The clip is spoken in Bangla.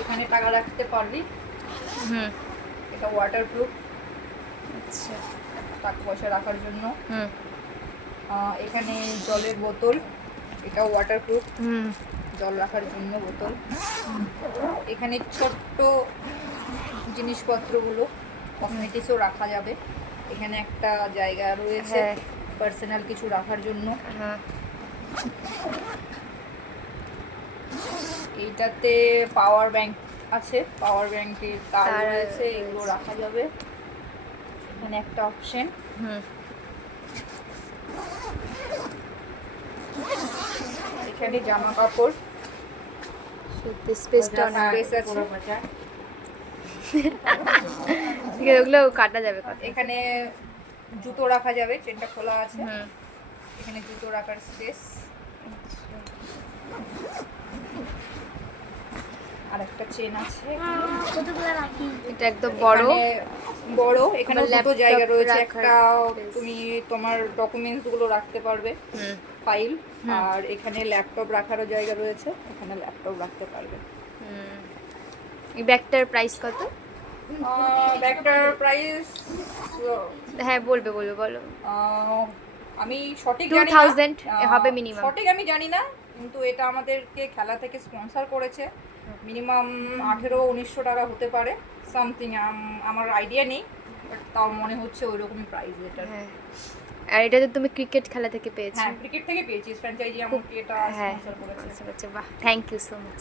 এখানে টাকা রাখতে পারবি। হুম। এটা ওয়াটারপ্রুফ, আচ্ছা। টাকা পয়সা রাখার জন্য। হুম। এখানে জলের বোতল, এটা ওয়াটারপ্রুফ, হুম। জল রাখার জন্য বোতল। এখানে ছোট্ট জিনিসপত্রগুলো কসমেটিক্সও রাখা যাবে। এখানে একটা জায়গা রয়েছে হ্যাঁ। পার্সোনাল কিছু রাখার জন্য। হ্যাঁ। এইটাতে পাওয়ার ব্যাংক আছে, পাওয়ার ব্যাংকের তার তার রয়েছে, এগুলো রয়েছে। রাখা যাবে। এখানে একটা অপশন। হুম। এখানে জামা কাপড়, সত্যি স্পেসটা অনেক। স্পেস আছে। ওগুলো কাটা যাবে কথা। এখানে জুতো রাখা যাবে, চেনটা খোলা আছে। হুম। এখানে জুতো রাখার স্পেস। আর একটা চেন আছে। এটা একদম বড়। বড়, এখানে দুটো ল্যাপটপ জায়গা রয়েছে। রাখার একটা space। তুমি তোমার ডকুমেন্টস গুলো রাখতে পারবে, হুম। ফাইল। হুম। আর এখানে ল্যাপটপ রাখারও জায়গা রয়েছে, এখানে ল্যাপটপ রাখতে পারবে। হুম। এই ব্যাগটার প্রাইস কত? ব্যাগটার প্রাইস হ্যাঁ বলবে, বলো। আমি সঠিক জানি না, 2000 হবে মিনিমাম। সঠিক আমি জানি না, কিন্তু এটা আমাদেরকে খেলা থেকে স্পন্সর করেছে। মিনিমাম 1800-1900 টাকা হতে পারে সামথিং, আমার আইডিয়া নেই, বাট তাও মনে হচ্ছে ওই রকমই প্রাইস এটার। হ্যাঁ। আর এটা তো তুমি ক্রিকেট খেলা থেকে পেয়েছো? হ্যাঁ, ক্রিকেট থেকে পেয়েছি, ফ্র্যাঞ্চাইজি আমাকে এটা হ্যাঁ। স্পন্সর করেছে। বাহ, থ্যাংক ইউ সো মাচ।